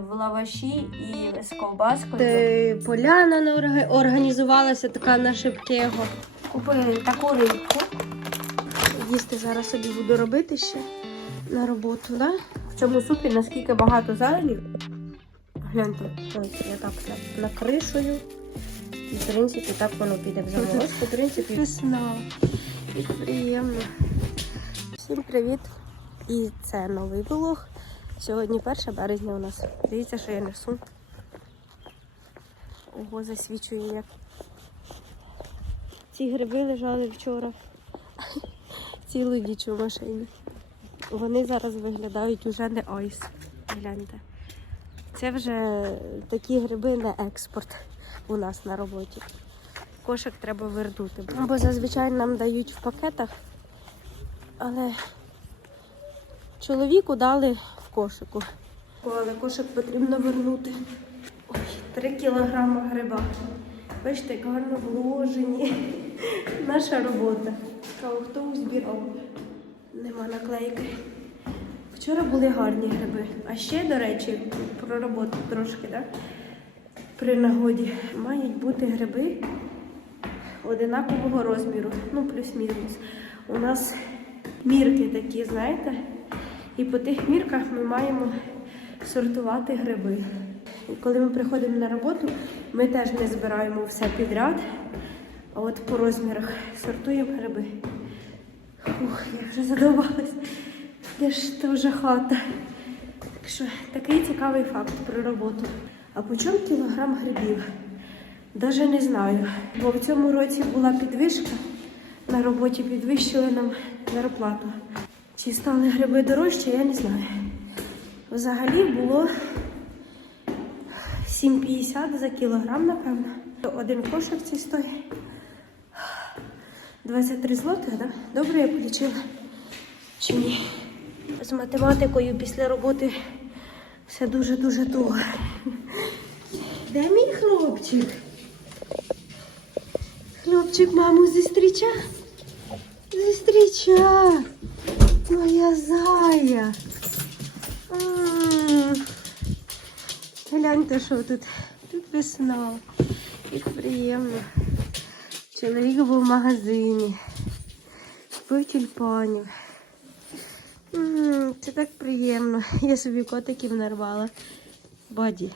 в лаваші і з ковбаскою. Е, Поляна на орга- організувалася така на Шипкего. Купили таку рибку. Їсти зараз собі буду робити ще на роботу, да? В цьому супі наскільки багато зеленів. Гляньте, я так на- накришую. І в принципі так воно піде в заморозку. В принципі, весна. І приємно. Всім привіт! І це новий влог. Сьогодні 1 березня у нас. Дивіться, що я несу. Ого, засвічує як. Ці гриби лежали вчора цілу ніч у машині. Вони зараз виглядають уже не айс. Гляньте. Це вже такі гриби на експорт у нас на роботі. Кошик треба вернути. Бо зазвичай нам дають в пакетах, але чоловіку дали в кошику. Але кошик потрібно вернути. Ой, 3 кілограми гриба. Бачите, як гарно вложені. Наша робота. Кого хто збирав? Нема наклейки. Вчора були гарні гриби. А ще, до речі, про роботу трошки, так? При нагоді мають бути гриби одинакового розміру, ну плюс-мінус. У нас мірки такі, знаєте, і по тих мірках ми маємо сортувати гриби. Коли ми приходимо на роботу, ми теж не збираємо все підряд, а от по розмірах сортуємо гриби. Ух, я вже задовбалась. Де ж то вже хата? Так що такий цікавий факт про роботу. А по чому кілограм грибів? Даже не знаю. Бо в цьому році була підвищка на роботі, підвищили нам зарплату. Чи стали гриби дорожче, я не знаю. Взагалі було 7,50 за кілограм, напевно. Один кошик цей стоїть. 23 злотих, да? Добре, я полічила. Чи ні? З математикою після роботи все дуже-дуже туго. Де мій хлопчик? Хлопчик маму зустріча? Зустріча. Моя зая. Гляньте, що тут. Тут весна. Як приємно. Чоловік був в магазині. Купив тюльпанів. Це так приємно. Я собі котиків нарвала. Баді.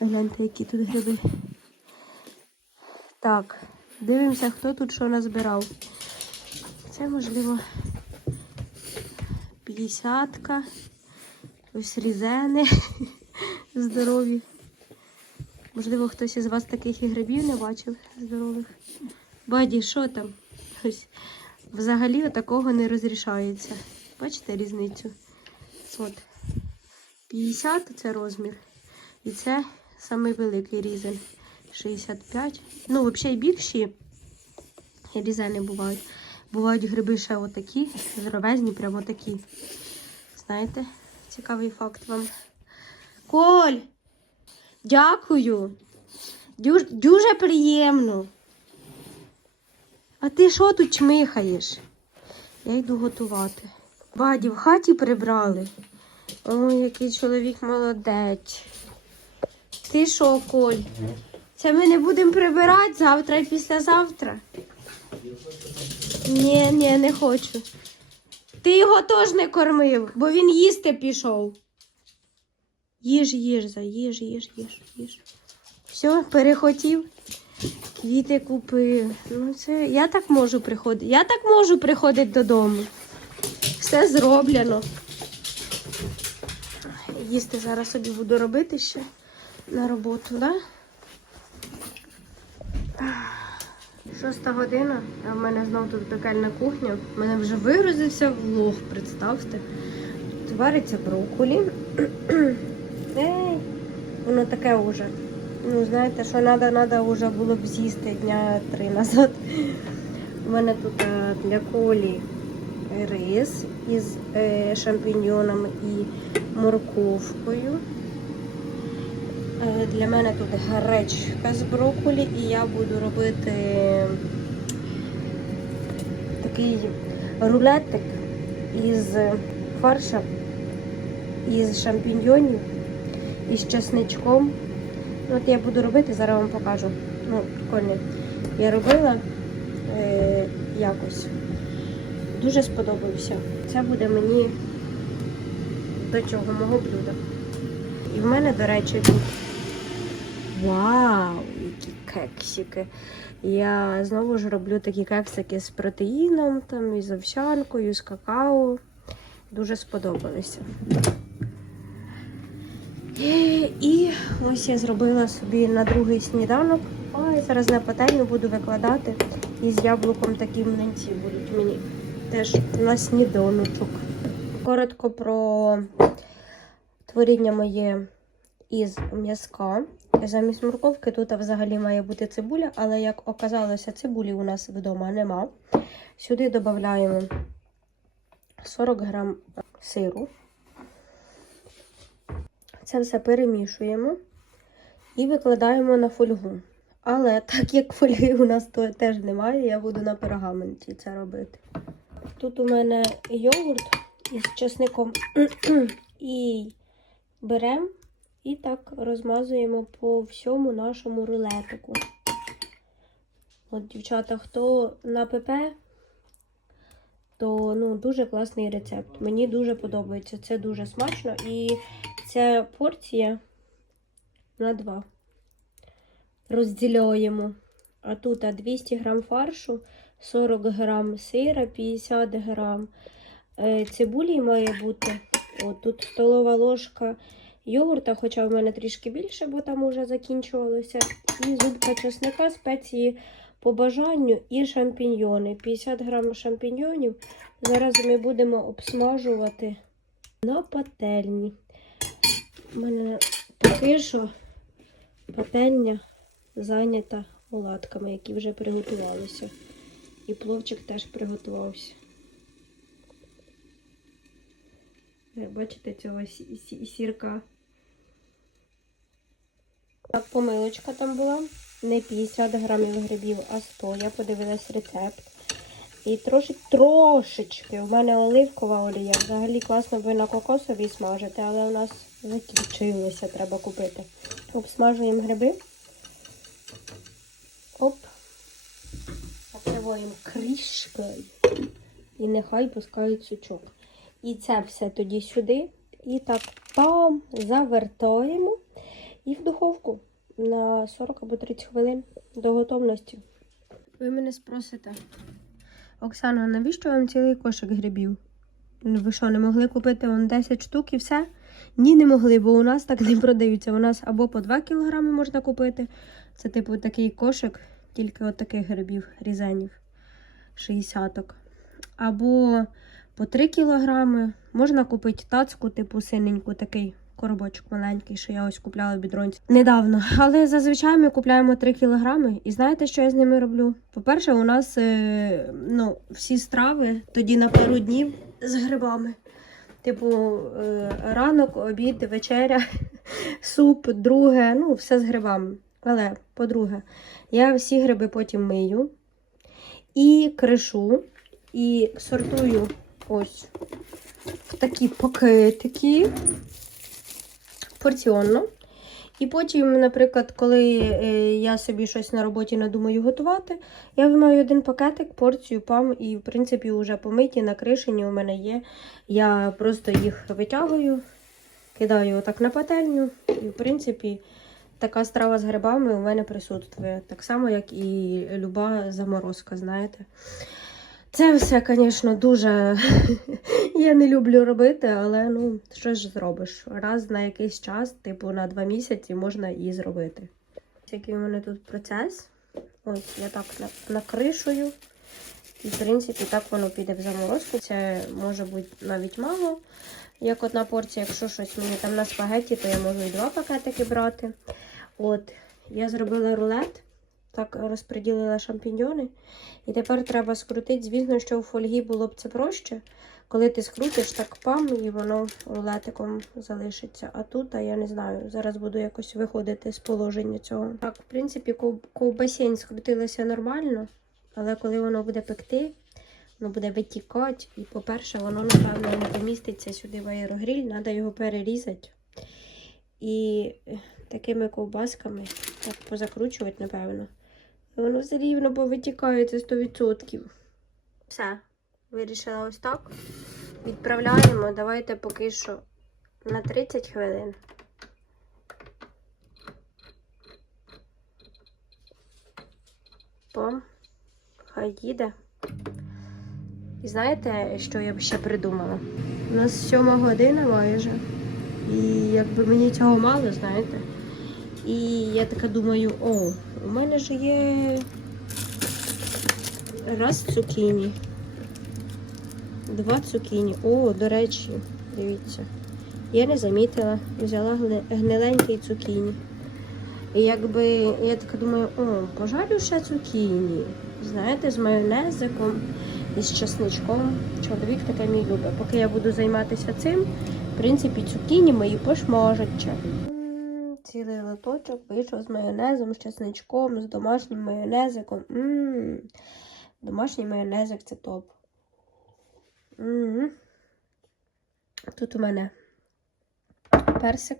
Гляньте, які тут гриби. Так, дивимося, хто тут що назбирав. Це, можливо, п'ятдесятка. Ось різени здорові. Можливо, хтось із вас таких і грибів не бачив здорових. Баді, що там? Ось. Взагалі такого не розрішається. Бачите різницю? От. 50 це розмір. І це самий великий різень. 65. Ну, взагалі більші різини бувають. Бувають гриби ще отакі, здоровезні, прямо такі. Знаєте, цікавий факт вам. Коль! Дякую. Дюж, дуже приємно. А ти що тут чмихаєш? Я йду готувати. Баді, в хаті прибрали. Ой, який чоловік молодець. Ти що, Коль? Це ми не будемо прибирати завтра і післязавтра? Ні, ні, не хочу. Ти його теж не кормив, бо він їсти пішов. Їж, їж, за, їж, їж, їж. Все, перехотів. Квіти купив. Ну, це я так можу приходити. Я так можу приходити додому. Все зроблено. Їсти зараз собі буду робити ще на роботу, да? Шоста година, а в мене знов тут пекельна кухня. У мене вже вигрузився влог, представте. Тут вариться брокколі. Ей, воно таке вже. Ну, знаєте, що треба, треба вже було б з'їсти дня три назад. У мене тут е, для колі рис із е, шампіньйонами і морковкою. Е, Для мене тут гречка з брокколі і я буду робити такий рулетик із фарша, із шампіньйонів із чесничком. От я буду робити, зараз вам покажу. Ну, прикольно. Я робила е, якось. Дуже сподобався. Це буде мені до чого мого блюда. І в мене, до речі, тут. Вау! Які кексики! Я знову ж роблю такі кексики з протеїном, там, і з овсянкою, з какао. Дуже сподобалися. І, ось я зробила собі на другий сніданок. Ой, зараз на пательню буду викладати. І з яблуком такі млинці будуть мені теж на сніданочок. Коротко про творіння моє із м'язка. Замість морковки тут взагалі має бути цибуля, але як оказалося, цибулі у нас вдома нема. Сюди додаємо 40 грам сиру. Це все перемішуємо і викладаємо на фольгу. Але так як фольги у нас то теж немає, я буду на пергаменті це робити. Тут у мене йогурт із чесником і беремо і так розмазуємо по всьому нашому рулетику. От, дівчата, хто на ПП, то ну, дуже класний рецепт. Мені дуже подобається. Це дуже смачно. І ця порція на два. Розділяємо. А тут 200 грам фаршу, 40 грам сира, 50 грам е, цибулі має бути. От тут столова ложка йогурта, хоча в мене трішки більше, бо там уже закінчувалося. І зубка чесника, спеції по бажанню і шампіньйони. 50 грам шампіньйонів. Зараз ми будемо обсмажувати на пательні. У мене поки що пательня зайнята оладками, які вже приготувалися. І пловчик теж приготувався. Бачите, цього сі- сі- сірка. Так, помилочка там була. Не 50 грамів грибів, а 100. Я подивилась рецепт. І трошки, трошечки. У мене оливкова олія. Взагалі класно би на кокосовій смажити, але у нас закінчилося, треба купити. Обсмажуємо гриби. Оп. Покриваємо кришкою. І нехай пускають сучок. І це все тоді сюди. І так пам, завертаємо. І в духовку на 40 або 30 хвилин до готовності. Ви мене спросите, Оксана, навіщо вам цілий кошик грибів? Ну, Ви що, не могли купити вон 10 штук і все? Ні, не могли, бо у нас так не продаються. У нас або по 2 кілограми можна купити. Це типу такий кошик, тільки от таких грибів, різанів, 60-ок. Або по 3 кілограми. Можна купити тацку, типу синеньку, такий коробочок маленький, що я ось купляла в бідронці недавно. Але зазвичай ми купляємо 3 кілограми. І знаєте, що я з ними роблю? По-перше, у нас е, ну, всі страви тоді на пару днів з грибами. Типу, е, ранок, обід, вечеря, суп, друге, ну, все з грибами. Але, по-друге, я всі гриби потім мию і кришу, і сортую ось в такі пакетики порціонно. І потім, наприклад, коли е, я собі щось на роботі надумаю готувати, я вимаю один пакетик, порцію пам, і, в принципі, вже помиті, накришені у мене є. Я просто їх витягую, кидаю отак на пательню, і, в принципі, така страва з грибами у мене присутствує. Так само, як і люба заморозка, знаєте. Це все, звісно, дуже я не люблю робити, але ну, що ж зробиш? Раз на якийсь час, типу на два місяці, можна і зробити. Який у мене тут процес. Ось я так накришую. І, в принципі, так воно піде в заморозку. Це може бути навіть мало. Як одна порція, якщо щось мені там на спагетті, то я можу і два пакетики брати. От, я зробила рулет, так розподілила шампіньйони. І тепер треба скрутити. Звісно, що у фольгі було б це проще. Коли ти скрутиш, так пам, і воно рулетиком залишиться. А тут, а я не знаю, зараз буду якось виходити з положення цього. Так, в принципі, ков- ковбасень скрутилося нормально, але коли воно буде пекти, воно буде витікати. І, по-перше, воно, напевно, не поміститься сюди в аерогріль, треба його перерізати. і е, такими ковбасками так позакручувати, напевно. Воно все рівно повитікає, це 100%. Все, вирішила ось так. Відправляємо. Давайте поки що на 30 хвилин. Пом, хай їде. І знаєте, що я б ще придумала? У нас сьома година майже. І якби мені цього мало, знаєте. І я така думаю, о, у мене ж є раз цукіні. Два цукіні. О, до речі, дивіться. Я не замітила, взяла гниленький цукіні. І якби я така думаю, о, пожарю ще цукіні. Знаєте, з майонезиком і з чесничком. Чоловік таке мій любить. Поки я буду займатися цим, в принципі, цукіні мої пошможуть. Цілий лоточок вийшов з майонезом, з чесничком, з домашнім майонезиком. М, Домашній майонезик це топ. М. Тут у мене персик.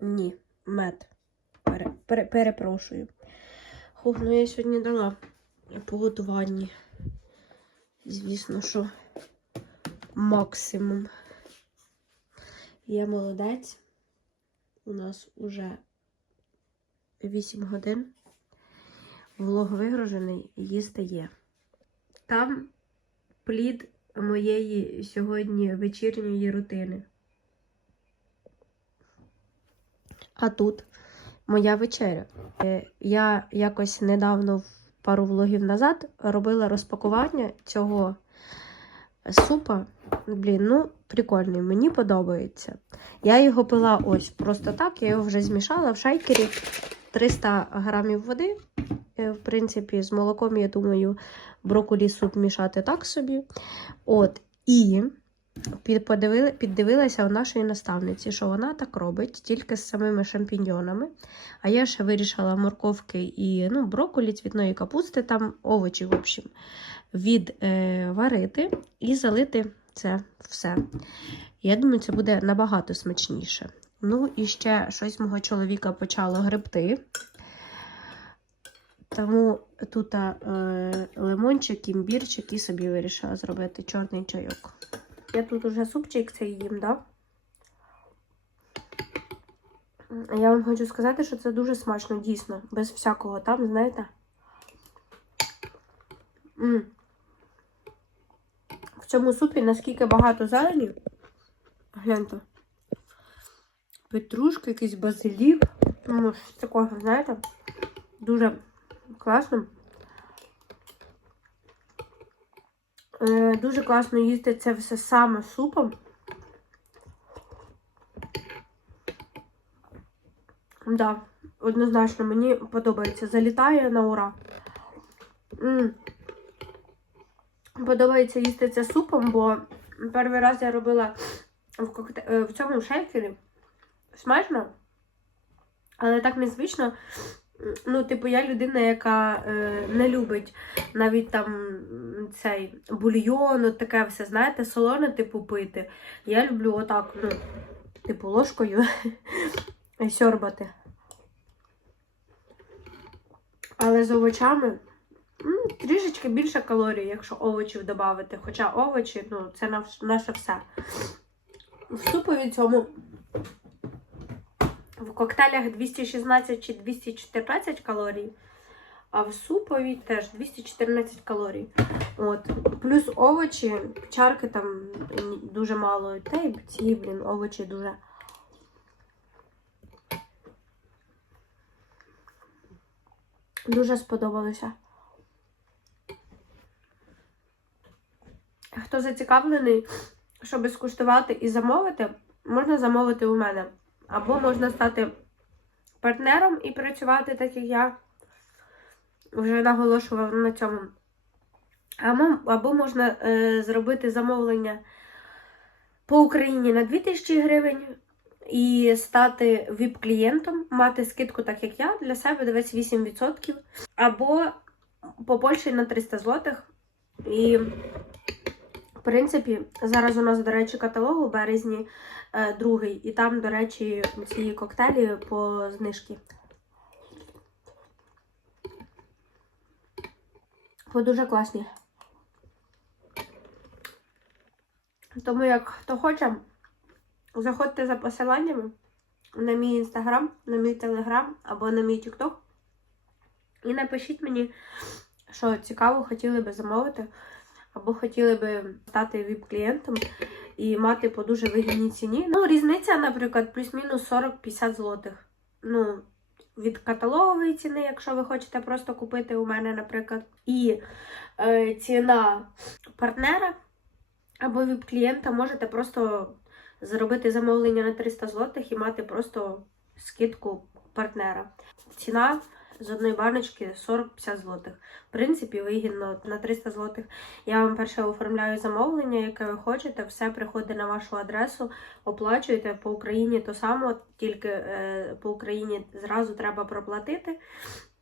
Ні, мед. Пере, пере, перепрошую. Хух, ну я сьогодні дала по готуванні. Звісно, що максимум. Я молодець. У нас уже 8 годин. Влог вигружений, їсти є. Там плід моєї сьогодні вечірньої рутини. А тут моя вечеря. Е, Я якось недавно, пару влогів назад, робила розпакування цього супа. Блін, ну, прикольний, мені подобається. Я його пила ось просто так, я його вже змішала в шейкері 300 грамів води. Е, В принципі, з молоком, я думаю, брокколі суп мішати так собі. От, і піддивилася у нашої наставниці, що вона так робить тільки з самими шампіньйонами. А я ще вирішила морковки і ну, брокколі, цвітної капусти, там овочі, в общем, відварити і залити це все. Я думаю, це буде набагато смачніше. Ну, і ще щось мого чоловіка почало гребти. Тому тут е, лимончик, імбірчик і собі вирішила зробити чорний чайок. Я тут уже супчик цей їм, да? Я вам хочу сказати, що це дуже смачно, дійсно, без всякого там, знаєте. М. В цьому супі наскільки багато зелені. Гляньте. Петрушка, якийсь базилік. Ну, щось такого, знаєте, дуже класно. Е, Дуже класно їсти це все саме супом. Да, однозначно, мені подобається. Залітає на ура. М. Подобається їсти це супом, бо перший раз я робила в, е, в цьому шейкері. Смачно, але так незвично. Ну, типу, я людина, яка е, не любить навіть там цей бульйон, от таке все, знаєте, солоне, типу, пити. Я люблю отак, ну, типу, ложкою сьорбати. Але з овочами м, трішечки більше калорій, якщо овочів додати. Хоча овочі, ну, це наше все. В супові цьому в коктейлях 216 чи 214 калорій, а в супові теж 214 калорій. От. Плюс овочі, чарки там дуже мало. Та й ці, блін, овочі дуже. Дуже сподобалося. Хто зацікавлений, щоб скуштувати і замовити, можна замовити у мене. Або можна стати партнером і працювати так, як я вже наголошувала на цьому. Або, або можна е, зробити замовлення по Україні на 2000 гривень і стати ВІП-клієнтом, мати скидку, так як я, для себе 28%. Або по Польщі на 300 злотих. І, в принципі, зараз у нас, до речі, каталог у березні е, другий. І там, до речі, ці коктейлі по знижці. Бо дуже класні. Тому як хто хоче, заходьте за посиланнями на мій інстаграм, на мій телеграм або на мій тікток. І напишіть мені, що цікаво, хотіли би замовити, або хотіли би стати віп-клієнтом і мати по дуже вигідній ціні. Ну, різниця, наприклад, плюс-мінус 40-50 злотих. Ну, від каталогової ціни, якщо ви хочете просто купити у мене, наприклад, і е, ціна партнера або віп-клієнта можете просто зробити замовлення на 300 злотих і мати просто скидку партнера. Ціна з одної баночки 40-50 злотих. В принципі, вигідно на 300 злотих. Я вам перше оформляю замовлення, яке ви хочете, все приходить на вашу адресу, оплачуєте по Україні то само, тільки е, по Україні зразу треба проплатити.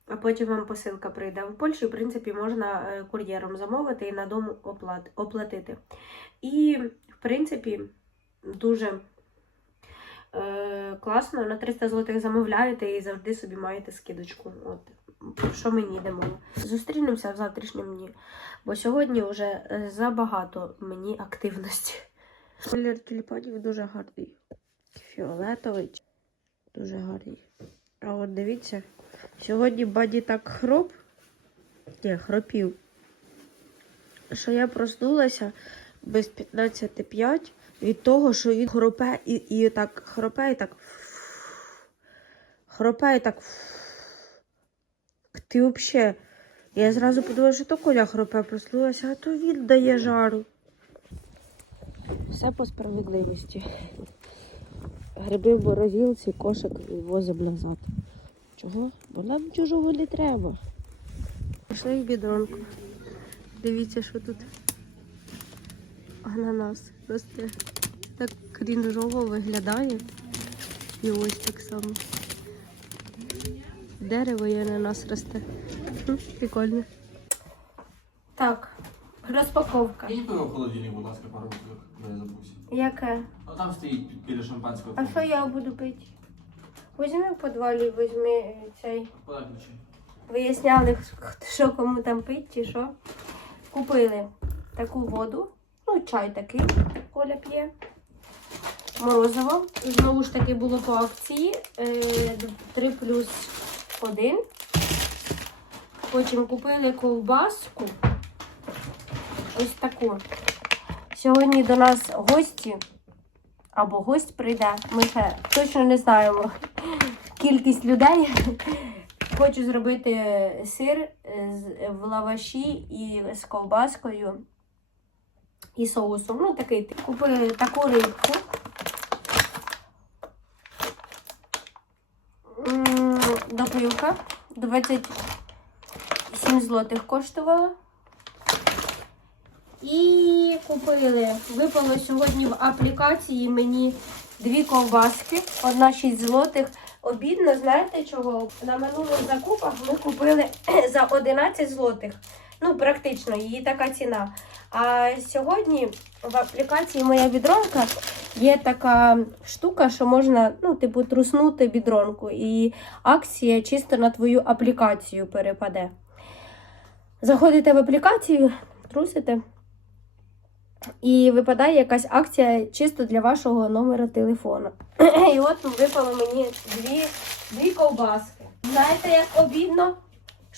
А потім вам посилка прийде. В Польщі, в принципі, можна е, кур'єром замовити і на дому оплатити. І, в принципі, дуже класно. На 300 злотих замовляєте і завжди собі маєте скидочку. От, що мені йде мова. Зустрінемося в завтрашньому дні, бо сьогодні вже е, забагато мені активності. Колір тюльпанів дуже гарний. Фіолетовий, дуже гарний. А от дивіться, сьогодні баді так хроп, ні, хропів, що я проснулася без 15.5 від того, що він хропе і, і так хропе і так. Хропе і так. Ти взагалі. Я зразу подумала, що то Коля хропе проснулася, а то він дає жару. Все по справедливості. Гриби в морозилці, кошик возимо назад. Чого? Бо нам чужого не треба. Пішли в бідронку. Дивіться, що тут ананас росте. Так крінжово виглядає. І ось так само. Дерево і ананас росте. Хм, Прикольно. Так, розпаковка. Я не пиво в холодильник, будь ласка, пару бутылок, бо я забувся. Яке? Ну там стоїть біля шампанського. А що я буду пити? Візьми в підвалі, візьми цей. Ключі. Виясняли, що кому там пить чи що. Купили таку воду. Чай такий, Коля п'є. Морозиво. Знову ж таки було по акції. е, 3 плюс 1. Потім купили ковбаску. Ось таку. Сьогодні до нас гості. Або гость прийде. Ми ще точно не знаємо кількість людей. Хочу зробити сир в лаваші і з ковбаскою і соусом. Ну, такий. Купили таку рибку. М, 27 злотих коштувала. І купили. Випало сьогодні в аплікації мені дві ковбаски, одна 6 злотих. Обідно, знаєте чого? На минулих закупах ми купили за 11 злотих. Ну, практично, її така ціна. А сьогодні в аплікації моя бідронка є така штука, що можна, ну, типу, труснути бідронку. І акція чисто на твою аплікацію перепаде. Заходите в аплікацію, трусите. І випадає якась акція чисто для вашого номера телефону. І от випало мені дві, дві ковбаски. Знаєте, як обідно,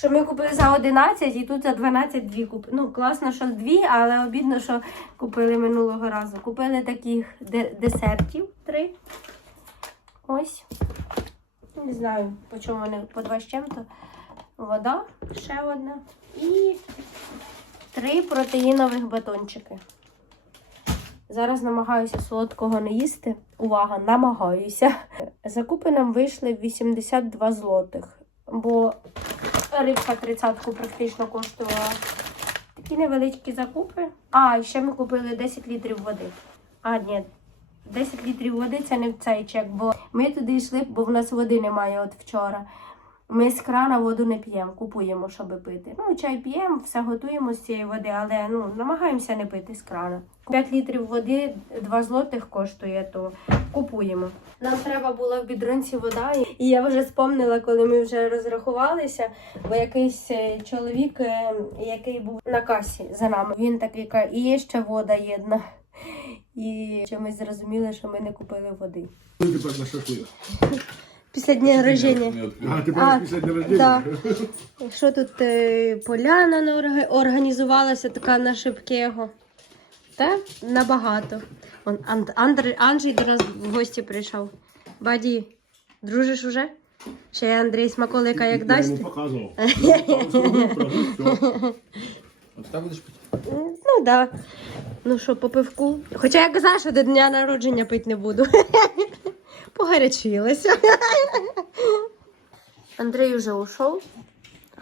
що ми купили за 11 і тут за 12 дві купили. Ну, класно, що дві, але обідно, що купили минулого разу. Купили таких десертів три. Ось. Не знаю, по чому вони по два з чим-то. Вода ще одна. І три протеїнових батончики. Зараз намагаюся солодкого не їсти. Увага, намагаюся. Закупи нам вийшли 82 злотих, бо рибка 30-ку практично коштувала. Такі невеличкі закупи. А, і ще ми купили 10 літрів води. А, ні, 10 літрів води це не в цей чек, бо ми туди йшли, бо в нас води немає от вчора. Ми з крана воду не п'ємо, купуємо, щоб пити. Ну, чай п'ємо, все готуємо з цієї води, але ну, намагаємося не пити з крана. 5 літрів води 2 злотих коштує, то купуємо. Нам треба була в бідронці вода, і я вже спомнила, коли ми вже розрахувалися, бо якийсь е, чоловік, е, який був на касі за нами, він такий каже, і є ще вода єдна. І ми зрозуміли, що ми не купили води. Тепер на шашлик. Після дня народження. А, тепер А, після дня рождения? да. Що тут е, поляна на орга- організувалася така на Шипкего? Та набагато. Он, Анд, Андр, Анджей до нас в гості прийшов. Баді, дружиш уже? Ще Андрій Смаколика як Я дасть? йому показував. Все. Вот так будешь пить? Ну так. Да. Ну що, по пивку? Хоча я казала, що до дня народження пити не буду. Погарячилася. Андрій вже ушов.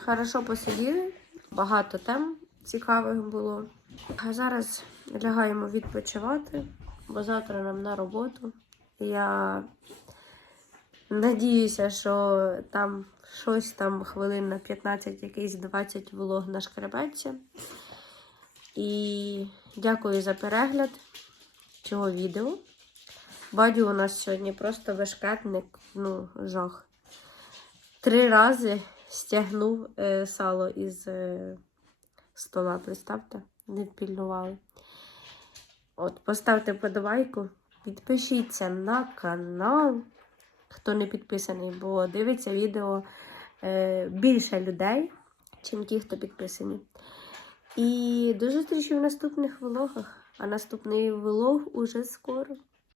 Хорошо посиділи. Багато тем цікавих було. А зараз лягаємо відпочивати, бо завтра нам на роботу. Я надіюся, що там щось там хвилин на 15, якийсь 20 влог нашкребеться. І дякую за перегляд цього відео. Бадю у нас сьогодні просто бешкетник, ну, жах. Три рази стягнув е, сало із е, стола, представте, не пільнували. От, поставте подобайку, підпишіться на канал, хто не підписаний, бо дивиться відео е, більше людей, чим ті, хто підписані. І до зустрічі в наступних влогах. А наступний влог уже скоро.